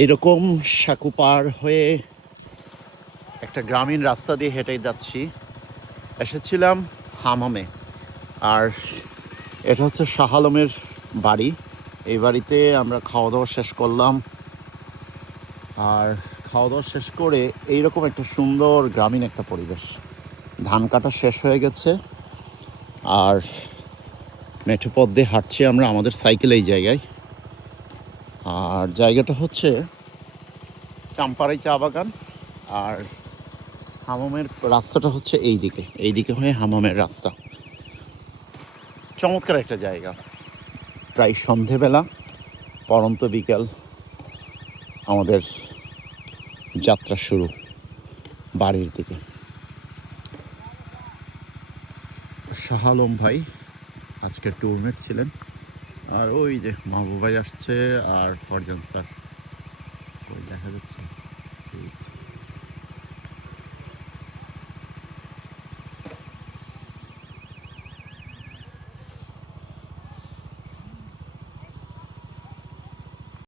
এইরকম সাঁকু পার হয়ে একটা গ্রামীণ রাস্তা দিয়ে হেঁটে যাচ্ছি। এসেছিলাম হামামে, আর এটা হচ্ছে শাহ আলমের বাড়ি। এই বাড়িতে আমরা খাওয়া দাওয়া শেষ করলাম, আর খাওয়া দাওয়া শেষ করে এইরকম একটা সুন্দর গ্রামীণ একটা পরিবেশ। ধান কাটা শেষ হয়ে গেছে, আর মেঠো পথ দিয়ে হাঁটছি আমরা আমাদের সাইকেল এই জায়গায়। আর জায়গাটা হচ্ছে চাম্পারাই চা বাগান, আর হামামের রাস্তাটা হচ্ছে এই দিকে হয়ে হামামের রাস্তা। চমৎকার একটা জায়গা। প্রায় সন্ধেবেলা, পরন্ত বিকেল, আমাদের যাত্রা শুরু বাড়ির দিকে। শাহ আলম ভাই আজকে ট্যুরমেট ছিলেন, আর ওই যে মাহবুব ভাই আসছে আর ফরজান স্যার ওই দেখা যাচ্ছে।